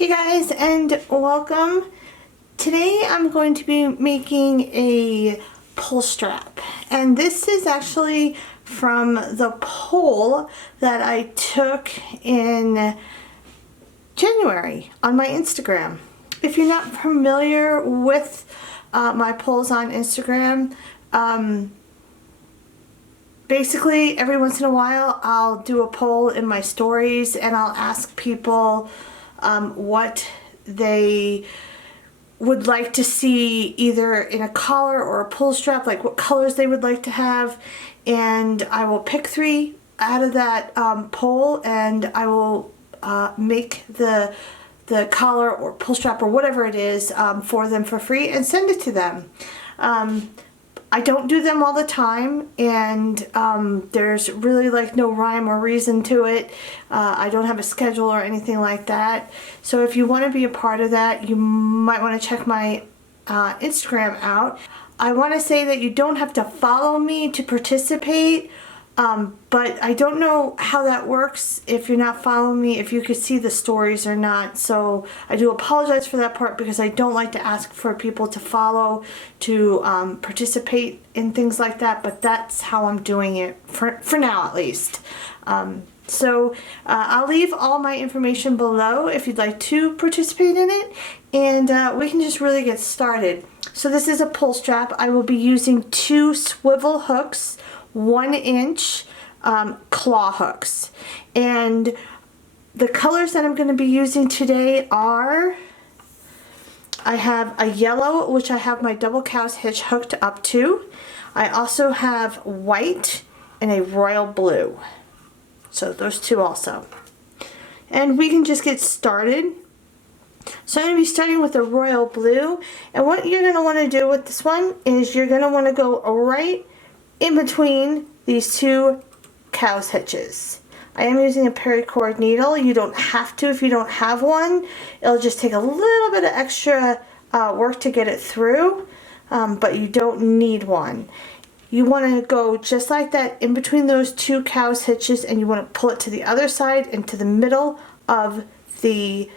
Hey guys, and welcome. Today I'm going to be making a pull strap, and this is actually from the poll that I took in January on my Instagram. If you're not familiar with my polls on Instagram, basically every once in a while I'll do a poll in my stories and I'll ask people what they would like to see either in a collar or a pull strap, like what colors they would like to have, and I will pick 3 out of that poll, and I will make the collar or pull strap or whatever it is for them for free and send it to them. I don't do them all the time, and there's really like no rhyme or reason to it. I don't have a schedule or anything like that. So if you want to be a part of that, you might want to check my Instagram out. I want to say that you don't have to follow me to participate, but I don't know how that works if you're not following me, if you could see the stories or not. So I do apologize for that part, because I don't like to ask for people to follow to participate in things like that, but that's how I'm doing it for now, at least. I'll leave all my information below if you'd like to participate in it, and we can just really get started. So this is a pull strap. I will be using 2 swivel hooks, 1-inch claw hooks, and the colors that I'm going to be using today are, I have a yellow, which I have my double cow's hitch hooked up to. I also have white and a royal blue, so those 2 also, and we can just get started. So I'm going to be starting with the royal blue, and what you're going to want to do with this one is you're going to want to go right in between these 2 cow's hitches. I am using a paracord needle. You don't have to if you don't have one. It'll just take a little bit of extra work to get it through, but you don't need one. You want to go just like that in between those 2 cow's hitches, and you want to pull it to the other side and to the middle of the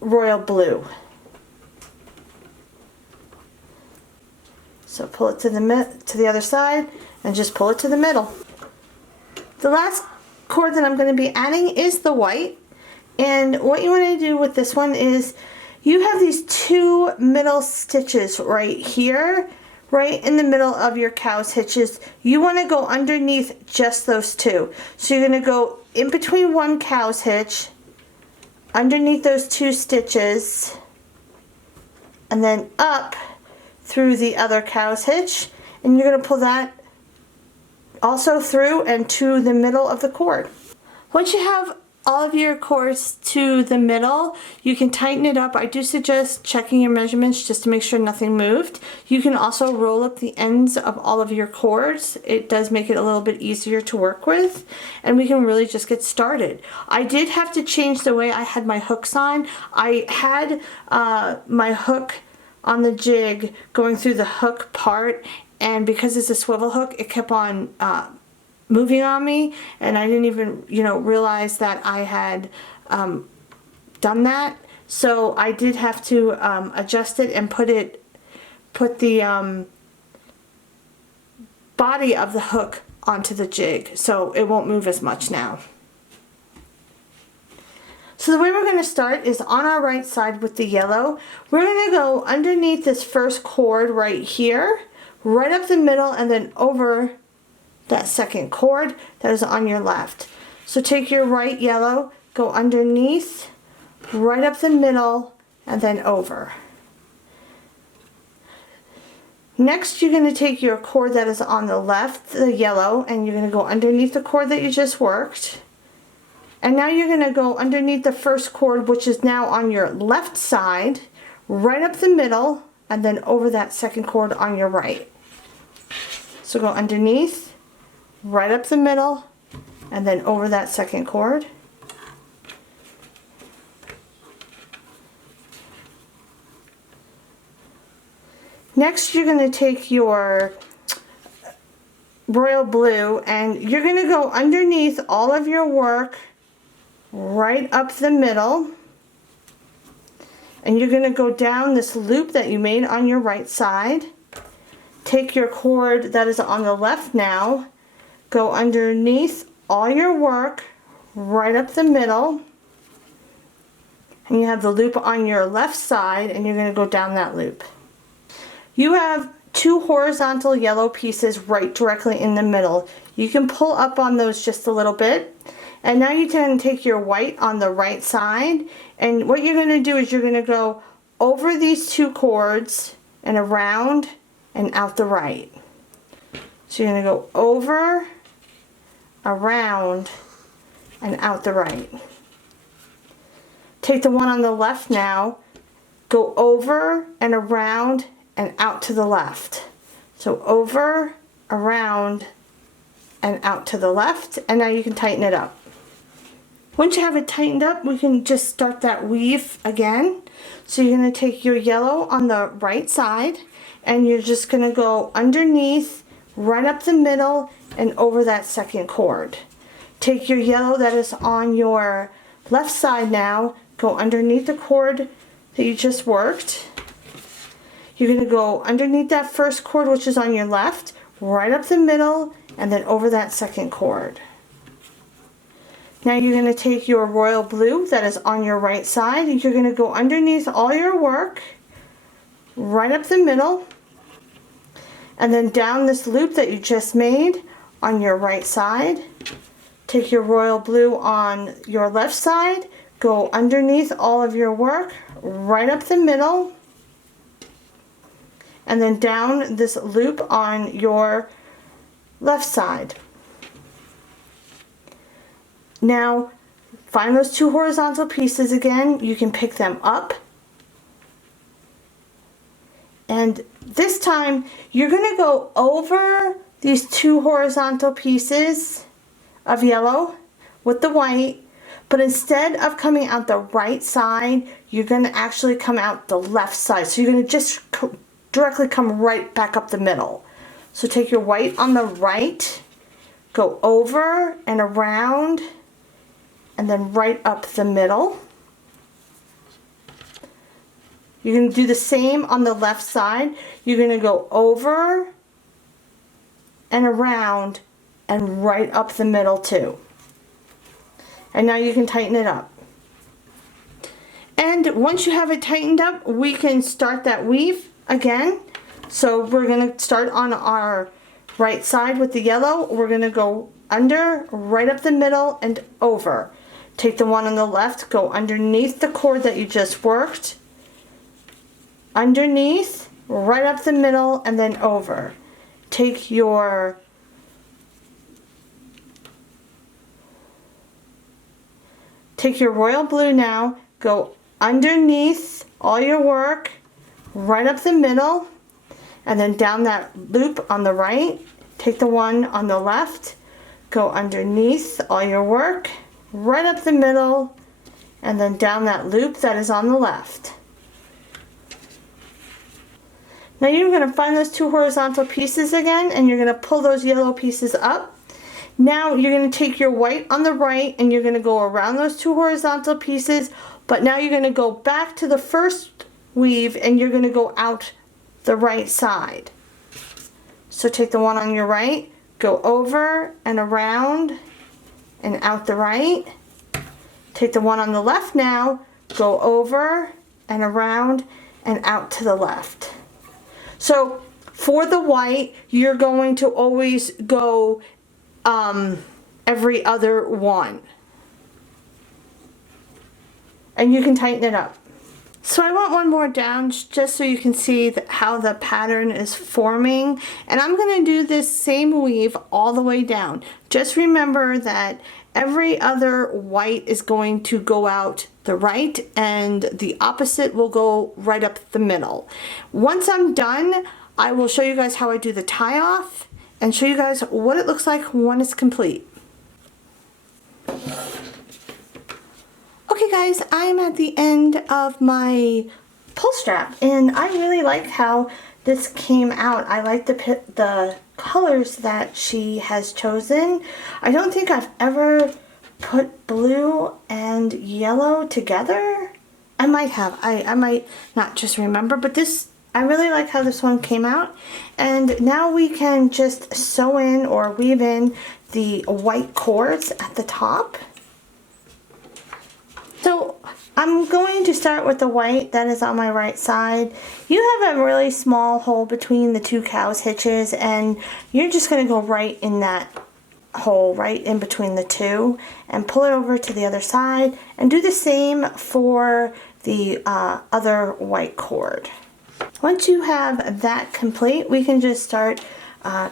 royal blue. So pull it to the other side and just pull it to the middle. The last cord that I'm going to be adding is the white, and what you want to do with this one is you have these 2 middle stitches right here, right in the middle of your cow's hitches. You want to go underneath just those 2. So you're going to go in between 1 cow's hitch, underneath those 2 stitches, and then up through the other cow's hitch, and you're going to pull that also through and to the middle of the cord. Once you have all of your cords to the middle, you can tighten it up. I do suggest checking your measurements just to make sure nothing moved. You can also roll up the ends of all of your cords. It does make it a little bit easier to work with, and we can really just get started. I did have to change the way I had my hooks on. I had my hook on the jig going through the hook part, and because it's a swivel hook, it kept on moving on me, and I didn't even realize that I had done that. So I did have to adjust it and put the body of the hook onto the jig, so it won't move as much now. So the way we're going to start is on our right side with the yellow. We're going to go underneath this first cord right here, right up the middle, and then over that second cord that is on your left. So take your right yellow, go underneath, right up the middle, and then over. Next, you're going to take your cord that is on the left, the yellow, and you're going to go underneath the cord that you just worked. And now you're going to go underneath the first cord, which is now on your left side, right up the middle, and then over that second cord on your right. So go underneath, right up the middle, and then over that second cord. Next, you're going to take your royal blue, and you're going to go underneath all of your work right up the middle. And you're going to go down this loop that you made on your right side. Take your cord that is on the left now. Go underneath all your work, right up the middle. And you have the loop on your left side, and you're going to go down that loop. You have 2 horizontal yellow pieces right directly in the middle. You can pull up on those just a little bit. And now you can take your white on the right side, and what you're going to do is you're going to go over these 2 cords and around and out the right. So you're going to go over, around, and out the right. Take the one on the left now, go over and around and out to the left. So over, around, and out to the left, and now you can tighten it up. Once you have it tightened up, we can just start that weave again. So you're going to take your yellow on the right side, and you're just going to go underneath, right up the middle, and over that second cord. Take your yellow that is on your left side now, go underneath the cord that you just worked. You're going to go underneath that first cord, which is on your left, right up the middle, and then over that second cord. Now you're going to take your royal blue that is on your right side, and you're going to go underneath all your work, right up the middle, and then down this loop that you just made on your right side. Take your royal blue on your left side, go underneath all of your work, right up the middle, and then down this loop on your left side. Now, find those 2 horizontal pieces again. You can pick them up. And this time, you're going to go over these 2 horizontal pieces of yellow with the white. But instead of coming out the right side, you're going to actually come out the left side. So you're going to just directly come right back up the middle. So take your white on the right, go over and around, and then right up the middle. You're going to do the same on the left side. You're going to go over and around and right up the middle too. And now you can tighten it up. And once you have it tightened up, we can start that weave again. So we're going to start on our right side with the yellow. We're going to go under, right up the middle, and over. Take the one on the left, go underneath the cord that you just worked, underneath, right up the middle, and then over. Take your royal blue now, go underneath all your work, right up the middle, and then down that loop on the right. Take the one on the left, go underneath all your work, right up the middle, and then down that loop that is on the left. Now you're going to find those 2 horizontal pieces again, and you're going to pull those yellow pieces up. Now you're going to take your white on the right, and you're going to go around those 2 horizontal pieces, but now you're going to go back to the first weave, and you're going to go out the right side. So take the one on your right, go over and around and out the right. Take the one on the left now, go over and around and out to the left. So for the white, you're going to always go every other one. And you can tighten it up. So I want one more down just so you can see how the pattern is forming. And I'm going to do this same weave all the way down. Just remember that every other white is going to go out the right and the opposite will go right up the middle. Once I'm done, I will show you guys how I do the tie off and show you guys what it looks like when it's complete. Okay guys, I'm at the end of my pull strap and I really like how this came out. I like the colors that she has chosen. I don't think I've ever put blue and yellow together. I might have. I might not just remember, but this, I really like how this one came out. And now we can just sew in or weave in the white cords at the top. So I'm going to start with the white that is on my right side. You have a really small hole between the two cows' hitches, and you're just going to go right in that hole, right in between the two, and pull it over to the other side, and do the same for the other white cord. Once you have that complete, we can just start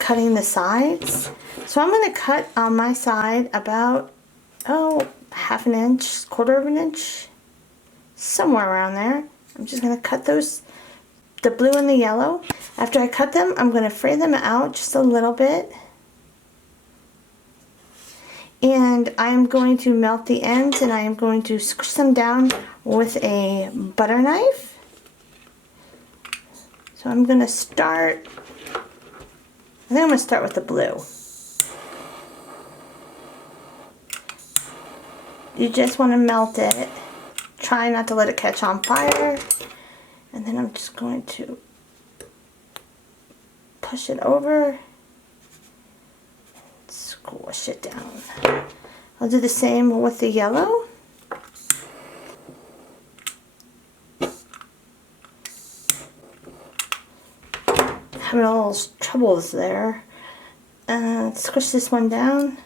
cutting the sides. So I'm going to cut on my side about, half an inch, quarter of an inch, somewhere around there. I'm just going to cut those, the blue and the yellow. After I cut them, I'm going to fray them out just a little bit. And I'm going to melt the ends, and I am going to squish them down with a butter knife. So I'm going to start, I think I'm going to start with the blue. You just want to melt it. Try not to let it catch on fire. And then I'm just going to push it over. Squish it down. I'll do the same with the yellow. Having a little troubles there. Squish this one down.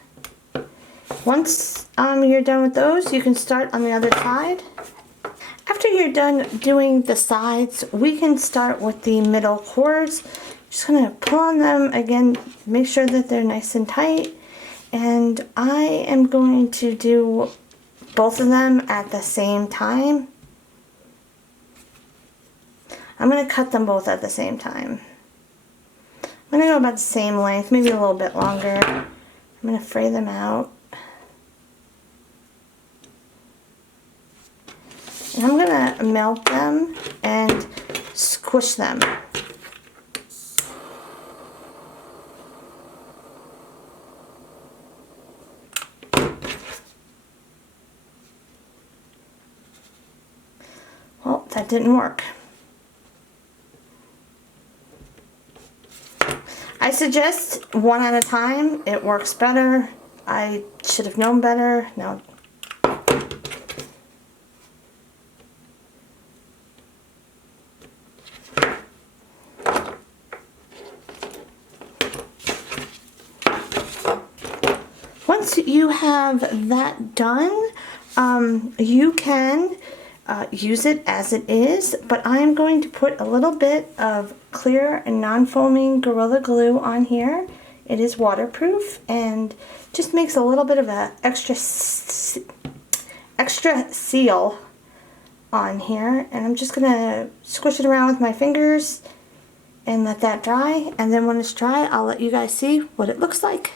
Once you're done with those, you can start on the other side. After you're done doing the sides, we can start with the middle cords. Just going to pull on them again, make sure that they're nice and tight. And I am going to do both of them at the same time. I'm going to cut them both at the same time. I'm going to go about the same length, maybe a little bit longer. I'm going to fray them out. And I'm going to melt them and squish them. Well, that didn't work. I suggest one at a time. It works better. I should have known better. Now, once you have that done, you can use it as it is, but I am going to put a little bit of clear and non-foaming Gorilla Glue on here. It is waterproof and just makes a little bit of a extra seal on here. And I'm just going to squish it around with my fingers and let that dry. And then when it's dry, I'll let you guys see what it looks like.